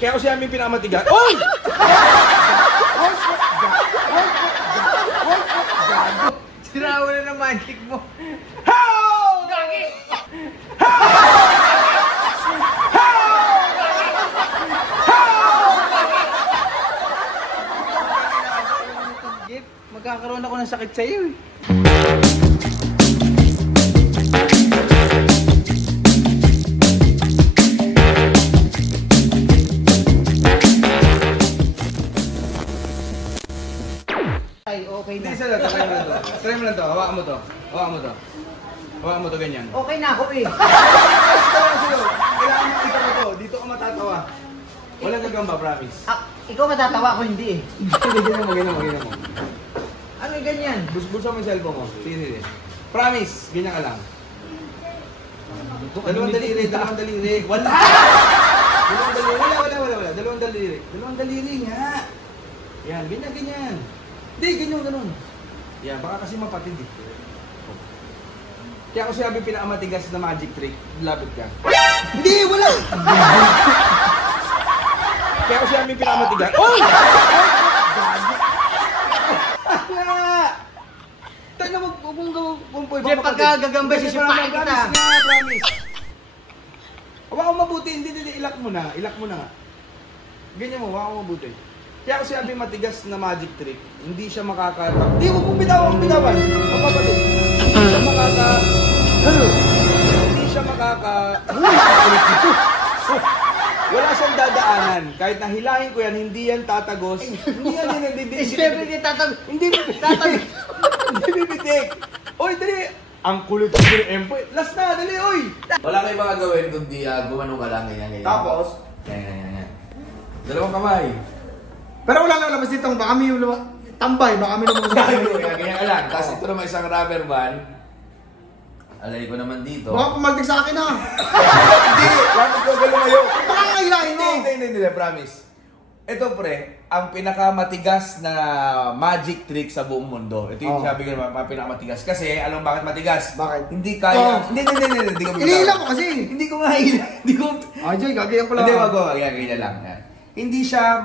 Kaya ako siya aming pinamatigas. Oy! Sirawa na ng magic mo. How! Gagi! Jeep, magkakaroon ako ng sakit sa'yo eh. Ay, okay Hindi, na. isa lang. Try mo lang to. Try mo lang to. Hawakan mo to. Hawakan mo to. Hawakan mo to ganyan. Okay na ako eh. Kailangan makita mo to. Dito ka matatawa. Walang gagamba, promise. Ikaw matatawa ako hindi eh. Ganyan mo, ganyan mo, ganyan mo. Ano yung ganyan? Bulsa mo yung cellphone mo. Sige, sige. Promise, ganyan ka lang. Dalawang daliri, dalawang daliri. Wala! Dalawang daliri. Wala. Dalawang daliri. Dalawang daliri nga. Yan, ganyan, ganyan. Hindi, ganyan, ganun. Yan, baka kasi mapatid eh. Kaya ako sinabi pinakamatigas na magic trick, lapit ka. Hindi, wala! Kaya ako sinabi pinakamatigas. Oh! Tayo na kung pwede. Jeff, pagka gagambay, sisipain kita. Promise. Hawakan mo mabuti, hindi, ilak mo na nga. Ganyan mo, hawakan mo mabuti. Kaya ako sinabi matigas na magic trick, hindi siya makakatak. Hindi, huwag mong bitawan. Mapapatid. Hindi siya wala siyang dadaanan. Kahit nahilahin ko yan, hindi yan tatagos. Hindi bibitik. Oy, dali. Ang kulit ko ng empoy. Last na, dali, oy. Wala kayong mga gawin kundi gumano ka lang, ganyan. Tapos? Ganyan. Dalawang kamay. Pero wala nang labas dito, baka may tambay, baka may lumabas dito. Ganyan ka lang. Tapos ito naman isang rubber band. Alay ko naman dito. Baka pumaltig sa akin ha. Hindi, lapit ko galo ngayon. Baka ngayilahin mo. Hindi, promise. Ito pre, ang pinakamatigas na magic trick sa buong mundo. Ito yung sabi ko naman, pinakamatigas. Kasi, alam mo bakit matigas? Bakit? Hindi kaya. Hindi ko Inihila mo kasi. Hindi ko nga hila. Hindi ko. Jay, gagayan ko lang. Hindi, wag ko. Ganyan lang. Yan. Hindi siya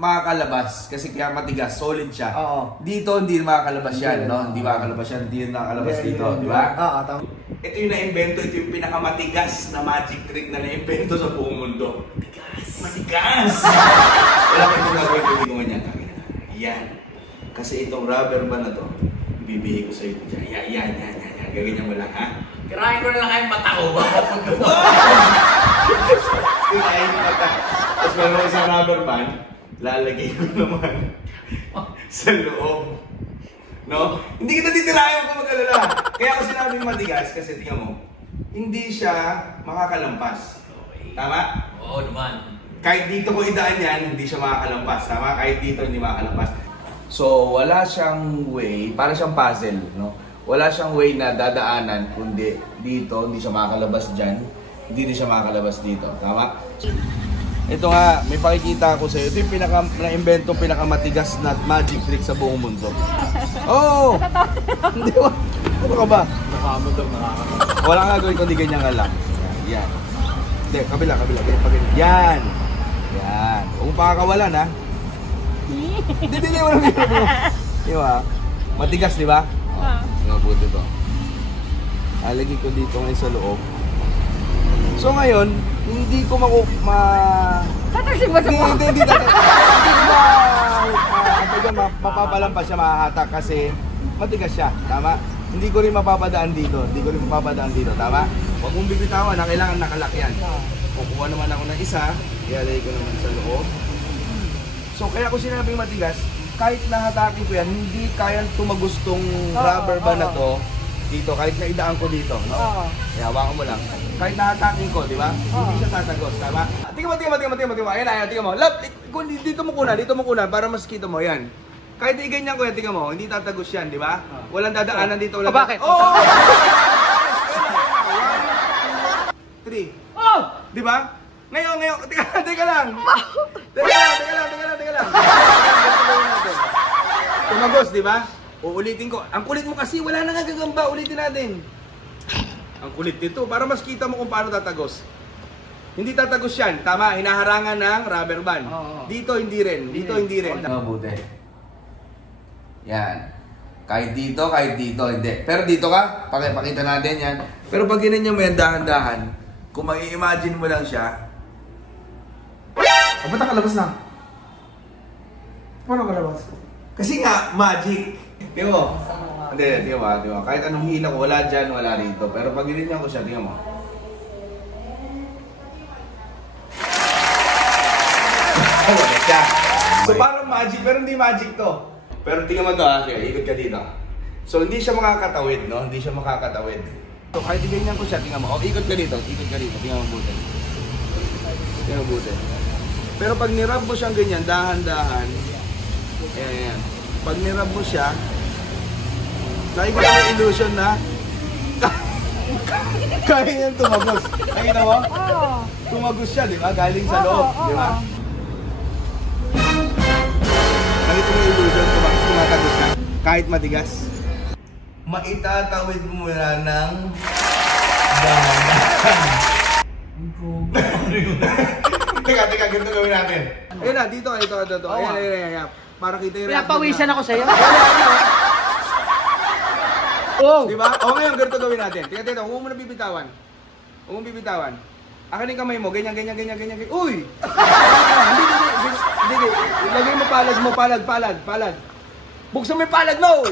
makakalabas kasi kaya matigas, solid siya. Oo. Dito hindi makakalabas yan, no? Hindi makakalabas yan, hindi makakalabas dito, di ba? Tama. Ito yung na-invento, ito yung pinakamatigas na magic trick na na-invento sa buong mundo. Matigas! Wala kang itong gagawin kung hindi ko ganyan. Yan. Kasi itong rubber band na to, ibibigay ko sa'yo. Yan. Gaganyan mo lang, ha? Kirahin ko na lang kayong mata ko. Kirahin mo mata. Tapos meron isang rubber band, lalagay ko naman sa loob. No? Hindi kita titirahin kung mag-alala. Kaya ako sinabing matigas kasi tingnan mo, hindi siya makakalampas. Tama? Oo naman. Kahit dito ko idaan yan, hindi siya makakalampas. Tama? Kahit dito hindi makakalampas. So, wala siyang way, para siyang puzzle, no? Wala siyang way na dadaanan, kundi dito, hindi siya makakalabas dyan, hindi siya makakalabas dito. Tama? Ito nga, may pakikita ako sa'yo. Ito yung na-invento pinakamatigas na magic trick sa buong mundo. Oo! Hindi ba? Ano ka ba? Nakamod daw, nakakamod. Wala nga gawin kundi ganyan ka lang. Yan. Hindi, kabila. Yan. Huwag mong pakakawalan, ha? Hindi, walang biro mo. Di ba? Matigas, di ba? Mabuti to. Alagay ko dito ngayon sa loob. So ngayon, hindi ko Tatasig ba sa mga? Hindi mapapalampas siya, mahahatak kasi matigas siya, tama? Hindi ko rin mapapadaan dito, tama? Huwag mong bibitawan na kailangan nakalak yan. Kukuha naman ako ng isa, ialay ko naman sa loob. So kaya ko sinabing matigas, kahit nahatakin ko yan, hindi kayang tumagustong rubber band na to dito, kahit naidaan ko dito, no? Kaya hawakan mo lang. Kahit nahatakin ko, di ba? Hindi siya tatagos, tama? Tingnan mo. Ayan, tingnan mo. Lap, dito mo kunan para mas kita mo, yan. Kahit iganyan ko yan, tingnan mo, hindi tatagos yan, di ba? Walang dadaanan dito. Bakit? Oh! 1, 2, 3. Oh! Di ba? Ngayon, teka lang. Tumagos, di ba? Uulitin ko. Ang kulit mo kasi, wala na nga gagamba. Ulitin natin. Ang kulit nito, para mas kita mo kung paano tatagos. Hindi tatagos yan. Tama, hinaharangan ng rubber band. Oo. Dito hindi rin. Dito hindi rin. Mabuti. Yan. Kahit dito, hindi. Pero dito ka, pakita natin yan. Pero pag ginanyan mo yan, dahan-dahan, kung mag-i-imagine mo lang siya, O, ba't nakalabas na? Paano kalabas? kasi nga, magic. Tingnan mo. Hindi, tingnan mo. Kahit anong hila ko, wala dyan, wala rito. Pero pag ginanyan ko siya, tingnan mo. Wala siya. So parang magic, pero hindi magic to. Pero tingnan mo to ha, sige, ikot ka dito. So hindi siya makakatawid, no? Hindi siya makakatawid. So kahit ganyan ko siya, tingnan mo. O, ikot ka dito, tingnan mo buti. Tingnan mo buti. Pero pag nirab mo siyang ganyan, dahan-dahan, ayan. Pag nirab mo siya, nakikita mo yung illusion na kaya niyang tumagos. Nakita mo? Oo. Tumagos siya, di ba? Galing sa loob, di ba? Nakita mo yung illusion, tumatagos na. Kahit matigas. Maitatawid mo muna ng dahan-dahan. Teka, ganito gawin natin. Ayun na, dito. Ayan. Para kita yung Pinapawisan ako sa'yo. Oh! Di ba? O ngayon, ganito gawin natin. Teka, huwag mo na bibitawan. Akin yung kamay mo, ganyan. Uy! Hindi. Ilagay mo palad. Buksan mo yung palad mo!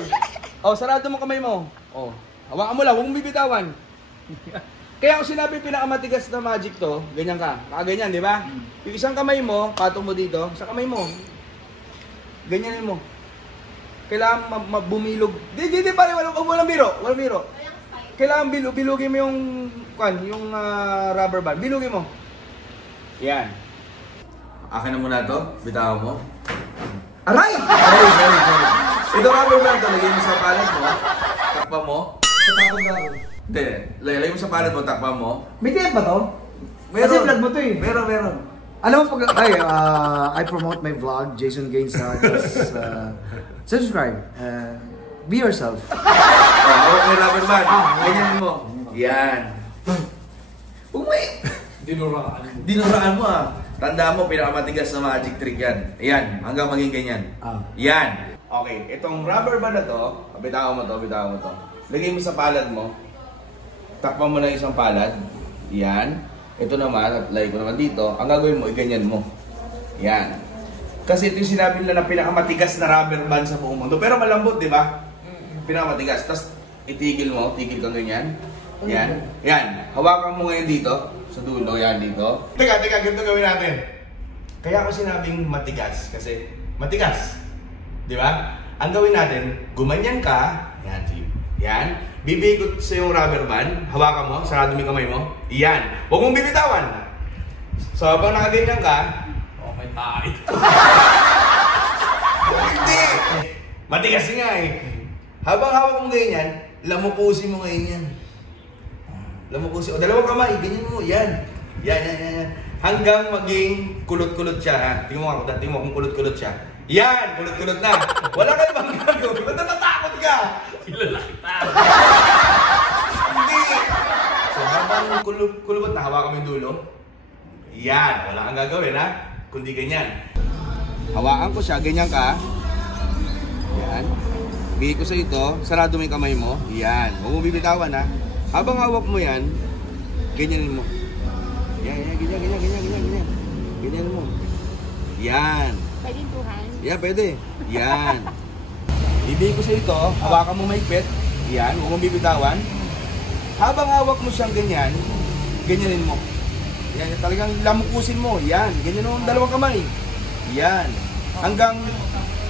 O, sarado mo kamay mo. O, hawakan mo lang, huwag mong bibitawan. Kaya kung sinabi pinakamatigas na magic to, ganyan ka. Nakaganyan, di ba? Yung isang kamay mo, patong mo dito, sa kamay mo. Ganyanin mo. Kailangan bumilog. Di, pare, walang biro. Kailangan bilugin mo yung rubber band. Bilugin mo. Yan. Akin na muna to, bitawan mo. Aray! Sorry. Ito rubber band to, lagay mo sa palad mo, takpan mo. Hindi, lagay mo sa palad mo, takpan mo. May tiyemp ba to? Kasi vlog mo to eh. Meron. Alam mo pag I promote my vlog, Jason Gaines, just subscribe. Be yourself. Hawak mo yung rubber band. Ganyan mo. Yan. Huwag mo eh. Dinuraan mo ah. Tandaan mo, pinakamatigas na magic trick yan. Ayan, hanggang maging ganyan. Yan. Okay, itong rubber band na to, bitawan mo to. Lagay mo sa palad mo. Takpan mo na isang palad. Yan. Ito naman, at lagay ko naman dito. Ang gagawin mo, ganyan mo. Yan. Kasi ito yung sinabi nila na pinakamatigas na rubber band sa buong mundo. Pero malambot, di ba? Pinakamatigas. Tapos, tigil kang ganyan. Yan. Hawakan mo ngayon dito. Sa dulo, yan dito. Teka, ganito gawin natin. Kaya ako sinabing matigas. Kasi, matigas. Di ba? Ang gawin natin, gumanyan ka. Yan, yan. Bibikot sa yung rubber band. Hawakan mo, sarado mo yung kamay mo. Yan. Huwag mong bibitawan. So, habang nakaganyan ka, may tayo. Hindi! Matigas nga eh. Habang hawak mo ganyan, lamukusin mo ngayon yan. Lamukusin. O, dalawang kamay, ganyan mo. Yan. Hanggang maging kulot-kulot siya. Ha? Tingnan mo kung kulot-kulot siya. Yan! Kulot-kulot na. Wala kayo bang gagawin? Ba't natatakot ka? Kilala kita. Hindi! So, habang kulot na, hawakan mo yung dulo. Yan! Wala kang gagawin, ha? Kundi ganyan. Hawakan ko siya, ganyan ka. Yan. Bigay ko sa ito, sarado mo yung kamay mo. Yan. Huwag mo bibitawan, ha? Habang hawak mo yan, ganyanin mo. Yan. Ganyanin mo. Yan. Pwede two hands? Yeah, pwede. Yan. Ibigay ko sa ito, hawakan mo mahigpit. Yan, huwag mong bibitawan. Habang hawak mo siyang ganyan, ganyanin mo. Yan, talagang lamukusin mo. Yan, ganyan mo ang dalawang kamay. Yan. Hanggang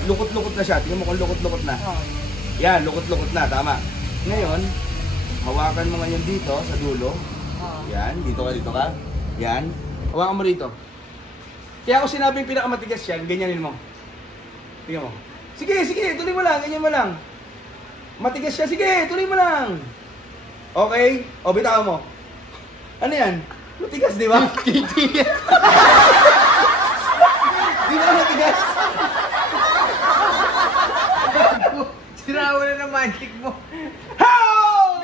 lukot-lukot na siya. Tingnan mo kung lukot-lukot na. Yan, lukot-lukot na. Tama. Ngayon, hawakan mo ngayon dito sa dulo. Yan, dito ka. Yan. Hawakan mo rito. Kaya ako sinabing pinakamatigas yan, ganyanin mo. Tingnan mo. Sige, tuloy mo lang, ganyan mo lang. Matigas siya, sige, tuloy mo lang. Okay? O, bitawan mo. Ano yan? Matigas, di ba? Hindi na matigas. Sirawa na ng magic mo. How!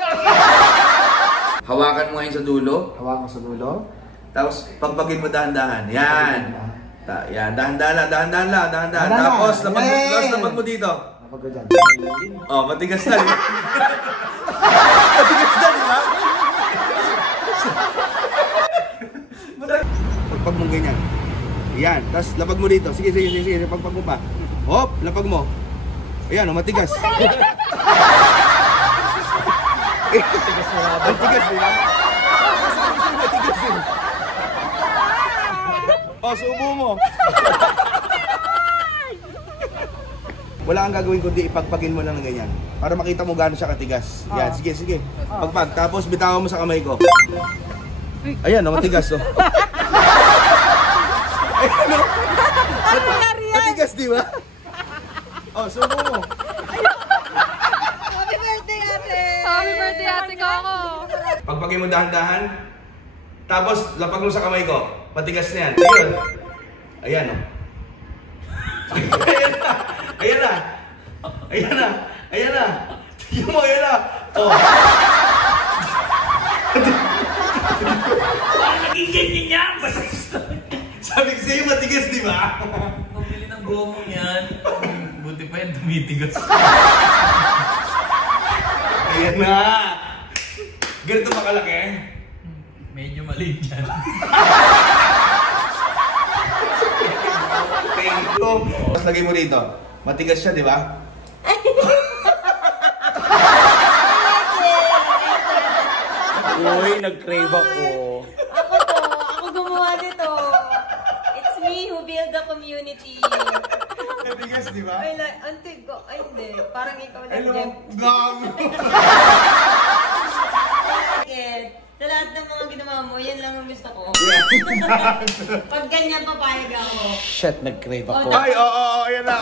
Hawakan mo ngayon sa dulo. Hawakan ko sa dulo. Tapos pagpagin mo dahan-dahan. Yan. Yan, dahan-dahan lang. Tapos lapag mo dito. Kapag ko dyan. Oh, matigas na. Matigas na, di ba? Pagpag mo ganyan. Yan, tapos lapag mo dito. Sige, pagpag mo pa. Hop, lapag mo. Ayan, matigas. Matigas, di ba? Matigas din. O, subo mo. Wala kang gagawin kundi ipagpagin mo lang ng ganyan. Para makita mo gaano siya katigas. Yan, sige. Pagpag. Tapos bitawan mo sa kamay ko. Ayan, matigas, oh. Ayan, oh. Matigas, di ba? Oh, subo mo. Happy birthday, ate! Happy birthday, ate Coco! Pagpagin mo dahan-dahan. Tapos, lapag mo sa kamay ko. Matigas na yan. Ayun. Ayan, oh. Ayan na. Tingnan mo, ayan na. Oh. Parang naging ganyan yan. Sabi ko sa'yo, matigas, di ba? Pabili ng gomong yan. Buti pa yan, tumitigas. Ayan na. Ganito ba kalaki? Medyo maliit yan. Kaya ito. Tapos lagay mo dito. Matigas siya, di ba? Uy, nag-crave ako. Ako gumawa nito. It's me who build the community. Matigas, di ba? Ay, antig ko. Ay, hindi. Parang ikaw lang, Jeff. Gago. Sa lahat ng mga ginawa mo, yan lang ang gusto ko. Pag ganyan, papayag ako. Shit, nag-crave ako. Ay, oo, ayan na.